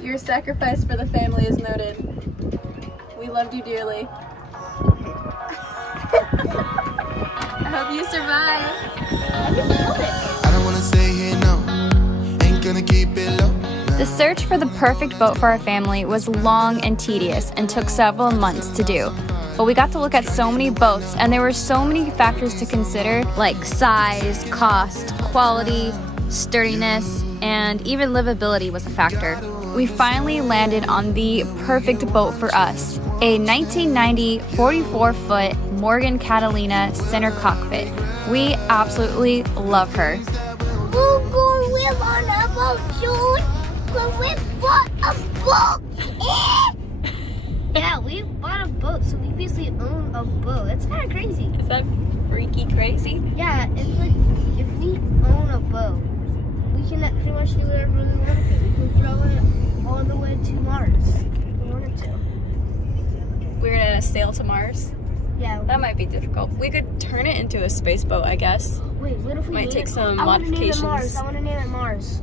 Your sacrifice for the family is noted. We loved you dearly. I hope you survive. I don't wanna stay here, no. Ain't gonna keep it low. The search for the perfect boat for our family was long and tedious and took several months to do. But we got to look at so many boats, and there were so many factors to consider, like size, cost, quality, sturdiness, and even livability was a factor. We finally landed on the perfect boat for us, a 1990 44-foot Morgan Catalina center cockpit. We absolutely love her. We're going to live on a boat soon. We bought a boat. Yeah, we bought a boat, so we basically own a boat. It's kind of crazy. Is that freaky crazy? Yeah, it's like if we own a boat, we can pretty much do whatever we want to. We can throw it all the way to Mars if we wanted to. We're gonna sail to Mars. Yeah. That might be difficult. We could turn it into a space boat, I guess. Wait, what if we Might name take it? some I want to name it modifications. Mars. I want to name it Mars.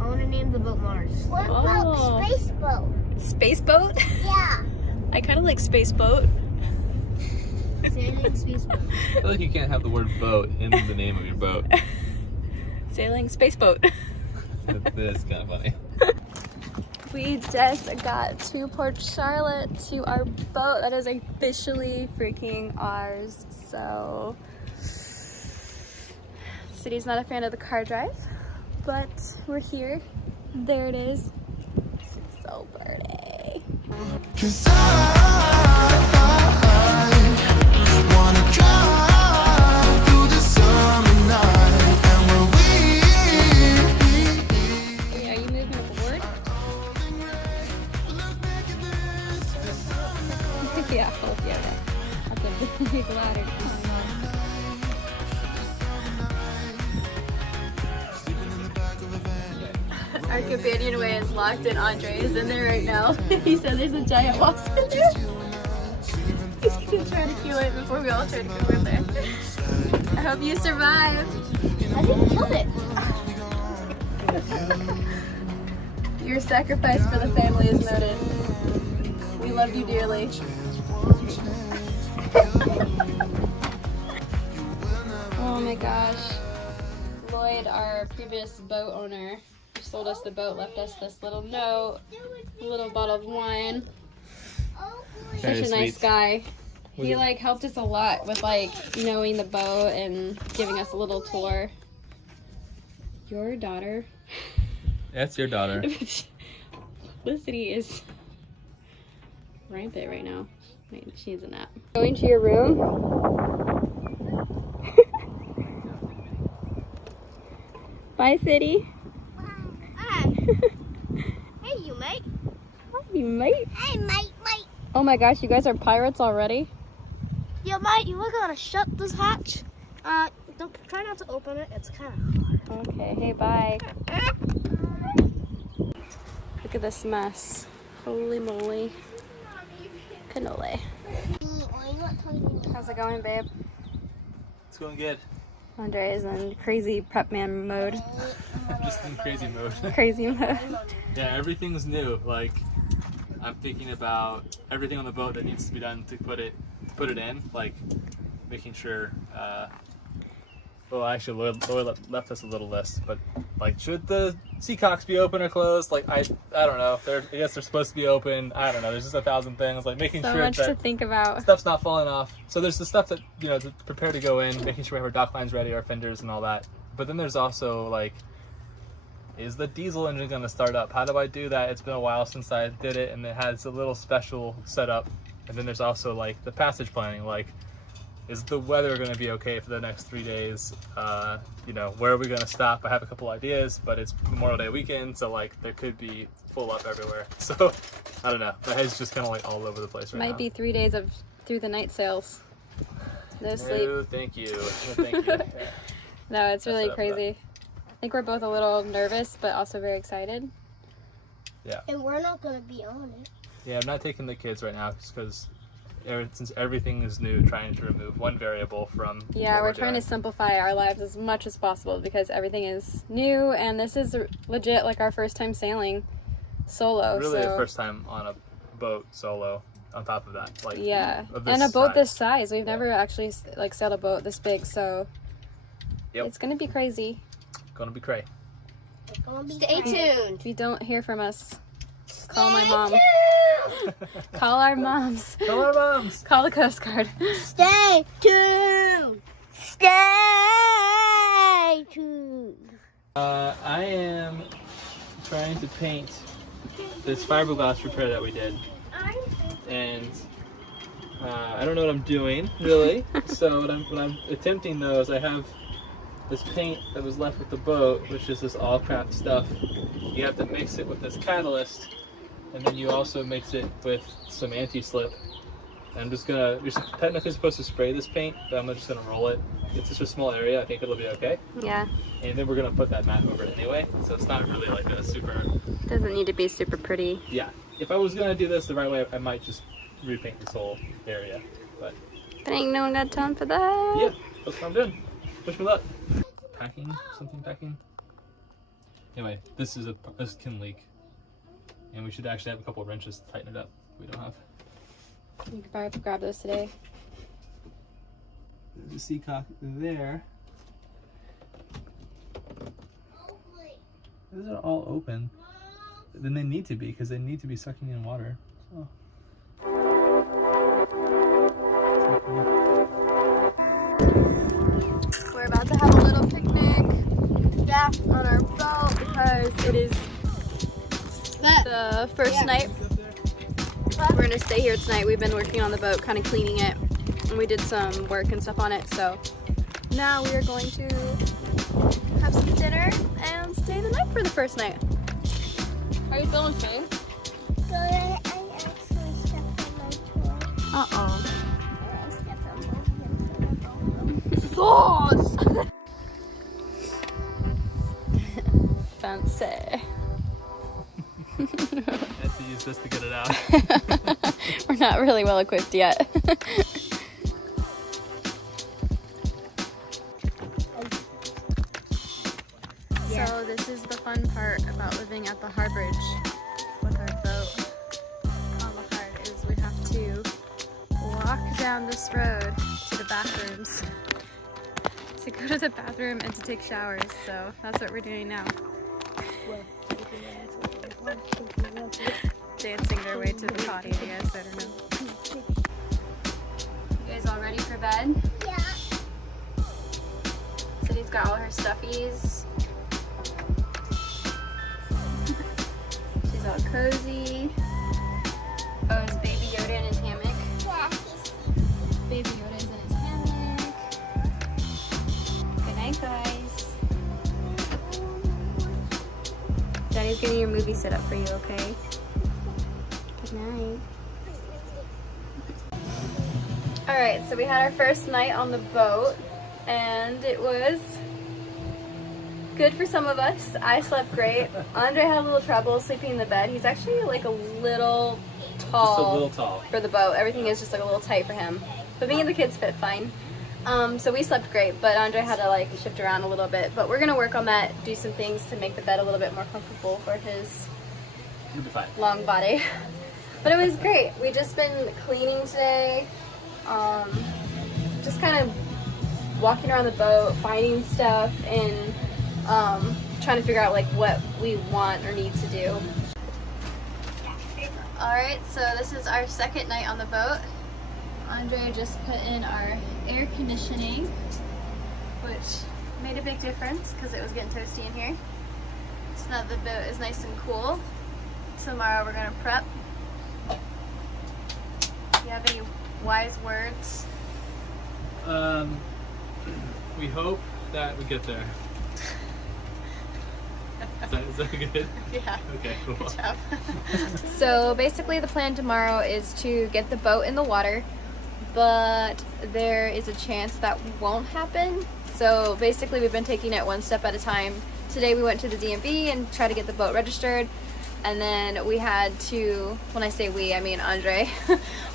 I want to name the boat Mars. What Oh. about space boat? Space boat? Yeah. I kind of like space boat. Sailing space boat. I feel like you can't have the word boat in the name of your boat. Sailing space boat. That is kind of funny. We just got to Port Charlotte to our boat that is officially freaking ours. So, City's not a fan of the car drive, but we're here. There it is. So pretty. 'Cause I wanna drive through the summer night. And when Hey, are you moving aboard? Yeah, oh, yeah. That's a big ladder. Our companionway is locked and Andre is in there right now. He said there's a giant wasp in there. He's gonna try to kill it before we all try to go in there. I hope you survive. I think we killed it. Your sacrifice for the family is noted. We love you dearly. Oh my gosh. Lloyd, our previous boat owner, sold us the boat, left us this little note, a little bottle of wine. Such Very a nice sweet. guy. He helped us a lot with knowing the boat and giving us a little tour. Your daughter. That's your daughter. Felicity is rampant right now. Wait, she needs a nap. Going to your room. Bye, City. Hi. Hey, you mate. Hi, mate. Hey, mate. Oh my gosh, you guys are pirates already? Yo, mate, you look gonna shut this hatch. Don't try not to open it. It's kind of hard. Okay, hey, bye. Look at this mess. Holy moly. Cannoli. How's it going, babe? It's going good. Andre is in crazy prep man mode. Just in crazy mode. Crazy mode. Yeah, everything's new. Like, I'm thinking about everything on the boat that needs to be done to put it in. Like, making sure. Well, actually, Lloyd left us a little list, but like, should the seacocks be open or closed? Like, I don't know. I guess they're supposed to be open. I don't know. There's just 1,000 things. Like making So sure much to that think about. stuff's not falling off. So there's the stuff that to prepare to go in, making sure we have our dock lines ready, our fenders, and all that. But then there's also like, is the diesel engine going to start up? How do I do that? It's been a while since I did it, and it has a little special setup. And then there's also like the passage planning, like, is the weather going to be okay for the next 3 days? Where are we going to stop? I have a couple ideas, but it's Memorial Day weekend, so like there could be full up everywhere. So I don't know. My head's just kind of like all over the place right now. Might be 3 days of through the night sails. No sleep. No, thank you. No, thank you. Yeah. No, it's really That's what I'm crazy. I think we're both a little nervous, but also very excited. And we're not gonna be on it. Yeah, I'm not taking the kids right now just because since everything is new, trying to remove one variable from Yeah, what we're trying to doing. simplify our lives as much as possible because everything is new, and this is legit like our first time sailing solo. Really so the first time on a boat solo on top of that. Like, yeah, of this and a boat size. this size. We've never actually like sailed a boat this big, so Yep. it's gonna be crazy. Gonna be cray. Stay tuned. If you don't hear from us, call my mom. Call our moms. Call our moms! Call the Coast Guard. Stay tuned. Stay tuned. I am trying to paint this fiberglass repair that we did, and I don't know what I'm doing really. So what I'm attempting though is I have this paint that was left with the boat, which is this all craft stuff. You have to mix it with this catalyst, and then you also mix it with some anti-slip. And I'm just gonna, you're technically supposed to spray this paint, but I'm just gonna roll it. It's just a small area, I think it'll be okay. Yeah, And then we're gonna put that mat over it anyway, so it's not really like a super, doesn't need to be super pretty. yeah. If I was gonna do this the right way, I might just repaint this whole area, but But ain't no one got time for that. yeah, that's what I'm doing. Wish me luck. Packing, something packing. Anyway, this can leak. And we should actually have a couple of wrenches to tighten it up. We don't have. You could probably grab those today. There's a seacock there. Those are all open. Then they need to be, because they need to be sucking in water. So. We're about to have a little picnic. Yeah, on our boat because it is the first night. We're gonna stay here tonight. We've been working on the boat, kind of cleaning it, and we did some work and stuff on it. So now we are going to have some dinner and stay the night for the first night. How are you feeling, Faye? Good. I actually stepped on my toe. Uh-oh. I stepped on both of them. Sauce! Fancy. I have to use this to get it out. We're not really well equipped yet. So this is the fun part about living at the Harborage with our boat on the heart is we have to walk down this road to the bathrooms to go to the bathroom and to take showers. So that's what we're doing now. Dancing their way to the potty, I guess. I don't know. You guys all ready for bed? Yeah. Cindy's got all her stuffies. She's all cozy. Oh, is Baby Yoda in his hammock? Yeah. Baby Yoda's in his hammock. Good night, guys. Daddy's getting your movie set up for you, okay? Good night. Alright, so we had our first night on the boat, and it was good for some of us. I slept great. Andre had a little trouble sleeping in the bed. He's actually like a little tall, Just a little tall. for the boat. Everything is just like a little tight for him. But me and the kids fit fine. So we slept great, but Andre had to like shift around a little bit. But we're gonna work on that, do some things to make the bed a little bit more comfortable for his You'll be fine. long body. But it was great. We just been cleaning today. Just kind of walking around the boat, finding stuff, and trying to figure out like what we want or need to do. Alright, so this is our second night on the boat. Andre just put in our air conditioning, which made a big difference because it was getting toasty in here. So now the boat is nice and cool. Tomorrow we're gonna prep. Do you have any wise words? We hope that we get there. Is that good? Yeah. Okay, cool. Good job. So basically the plan tomorrow is to get the boat in the water, but there is a chance that won't happen. So basically we've been taking it one step at a time. Today we went to the DMV and tried to get the boat registered. And then we had to, when I say we, I mean Andre,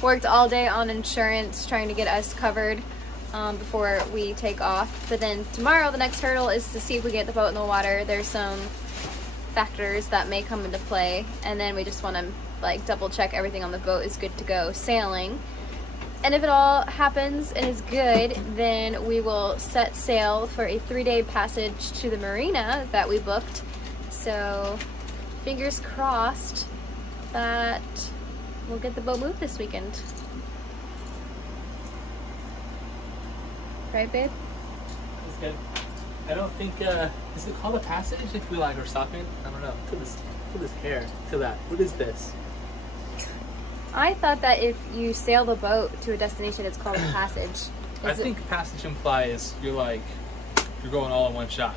worked all day on insurance trying to get us covered before we take off. But then tomorrow the next hurdle is to see if we get the boat in the water. There's some factors that may come into play, and then we just want to like double check everything on the boat is good to go sailing. And if it all happens and is good, then we will set sail for a 3-day passage to the marina that we booked. So fingers crossed that we'll get the boat moved this weekend. Right, babe? That's good. I don't think, is it called a passage if we like are stopping? I don't know. Look at this hair. Look at that. What is this? I thought that if you sail the boat to a destination, it's called a passage. I think passage implies you're going all in one shot.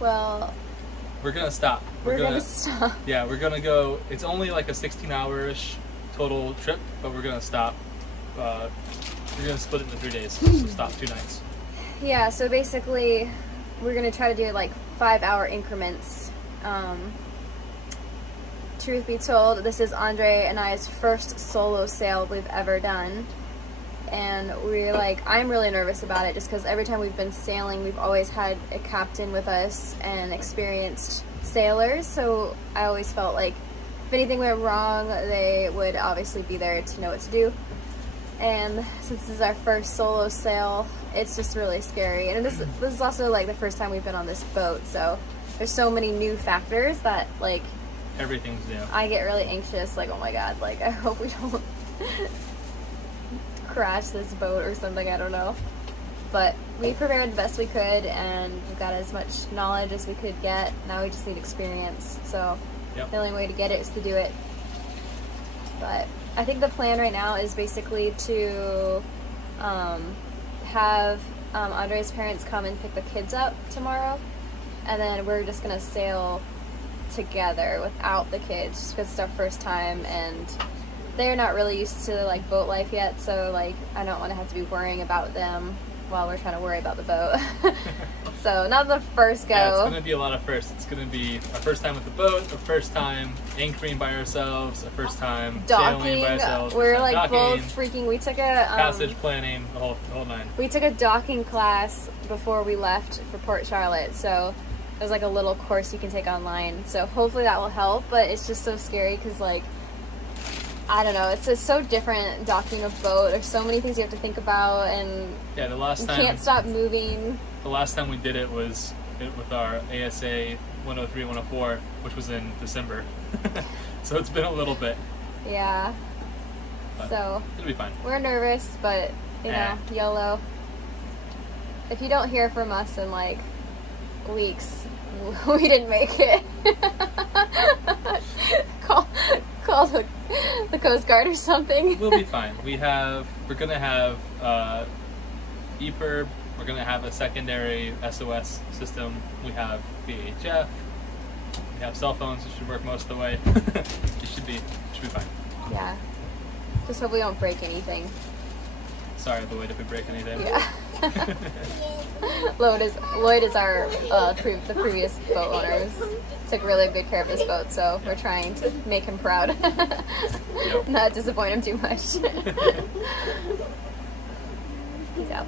Well, we're gonna stop. We're gonna stop. Yeah, we're gonna go. It's only like a 16-hour-ish total trip, but we're gonna stop. We're gonna split it into 3 days. So stop 2 nights. Yeah. So basically, we're gonna try to do like 5-hour increments. Truth be told, this is Andre and I's first solo sail we've ever done. And I'm really nervous about it just because every time we've been sailing, we've always had a captain with us and experienced sailors. So I always felt like if anything went wrong, they would obviously be there to know what to do. And since this is our first solo sail, it's just really scary. And this is also like the first time we've been on this boat. So there's so many new factors that like everything's new. I get really anxious, like, oh my god, like, I hope we don't crash this boat or something, I don't know. But we prepared the best we could, and we got as much knowledge as we could get. Now we just need experience, so Yep. The only way to get it is to do it. But I think the plan right now is basically to have Andre's parents come and pick the kids up tomorrow, and then we're just gonna sail together without the kids just because it's our first time and they're not really used to like boat life yet, so like I don't want to have to be worrying about them while we're trying to worry about the boat. So not the first go. Yeah, it's gonna be a lot of firsts. It's gonna be our first time with the boat, our first time anchoring by ourselves, our first time sailing by ourselves. We're like docking, both freaking. We took a passage planning, the whole nine. We took a docking class before we left for Port Charlotte, so there's like a little course you can take online. So hopefully that will help, but it's just so scary because like, I don't know, it's just so different docking a boat. There's so many things you have to think about, and yeah, the last time you can't stop moving. The last time we did it was with our ASA 103, 104, which was in December. So it's been a little bit. Yeah. But so it'll be fine. We're nervous, but you know, YOLO. If you don't hear from us in like weeks, we didn't make it. call the Coast Guard or something. We'll be fine. We're gonna have EPIRB. We're gonna have a secondary SOS system. We have VHF. We have cell phones. It should work most of the way. It should be fine. Yeah. Just hope we don't break anything. Sorry, Lloyd, if we break anything. Yeah. Lloyd is our the previous boat owners. Took really good care of this boat, so we're trying to make him proud. Yep. Not disappoint him too much. Peace out.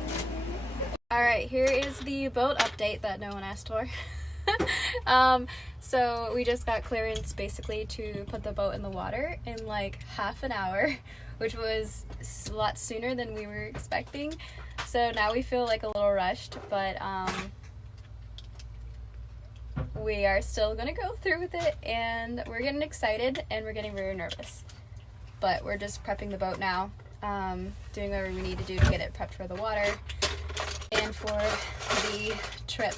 Alright, here is the boat update that no one asked for. So we just got clearance basically to put the boat in the water in like half an hour, which was a lot sooner than we were expecting. So now we feel like a little rushed, but we are still gonna go through with it, and we're getting excited and we're getting very nervous. But we're just prepping the boat now, doing whatever we need to do to get it prepped for the water and for the trip.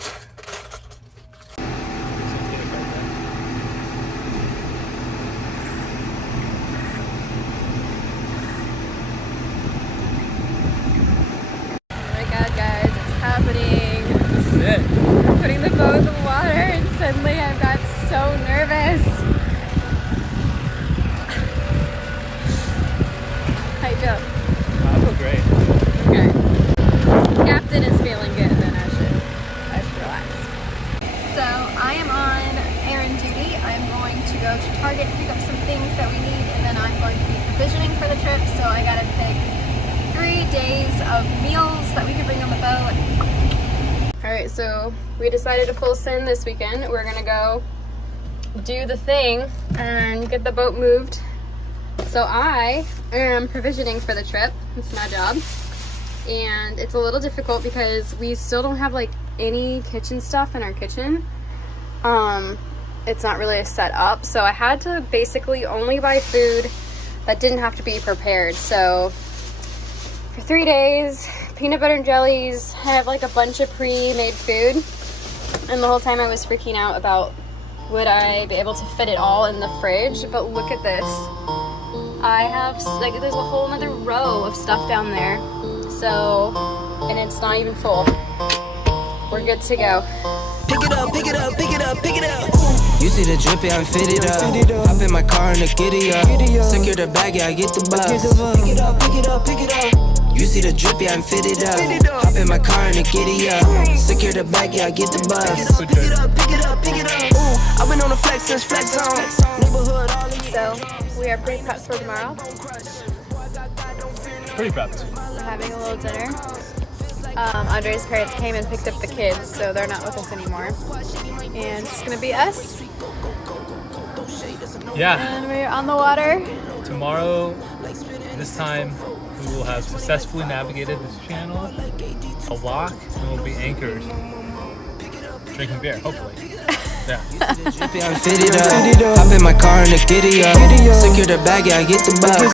Happening. This is it. We're putting the boat in the water, and suddenly I've got so nervous. How you feel? I feel great. Okay. Captain is feeling good, then I should relax. I'm going to go to Target, pick up some things that we need, and then I'm going to be provisioning for the trip. So I gotta pick 3 days of meals that we can bring on the boat. Alright, so we decided to full send this weekend. We're gonna go do the thing and get the boat moved. So I am provisioning for the trip. It's my job. And it's a little difficult because we still don't have like any kitchen stuff in our kitchen. It's not really set up. So I had to basically only buy food that didn't have to be prepared. So for 3 days, peanut butter and jellies, I have like a bunch of pre-made food. And the whole time I was freaking out about would I be able to fit it all in the fridge, but look at this. I have, like, there's a whole other row of stuff down there. So, and it's not even full. We're good to go. Pick it up, pick it up, pick it up, pick it up. You see the drip, yeah, I'm fitted up. Hop in my car and the giddy up. Secure the bag, yeah, I get the bus. Pick it up, pick it up, pick it up. You see the drip, yeah, I'm fitted up. Hop in my car and the giddy up. Secure the bag, yeah, I get the bus. Pick it up, pick it up, pick it up. I've been on the flex since flex on. Neighborhood all in. So, we are pretty prepped for tomorrow. Pretty prepped. We're having a little dinner. Andre's parents came and picked up the kids, so they're not with us anymore. And it's gonna be us. Yeah. And we're on the water. Tomorrow, this time, we will have successfully navigated this channel, a lock, and we'll be anchored, drinking beer, hopefully. Yeah. I'm fitted up. Hop in my car and the giddy up. Secure the bag, yeah, I get the bus.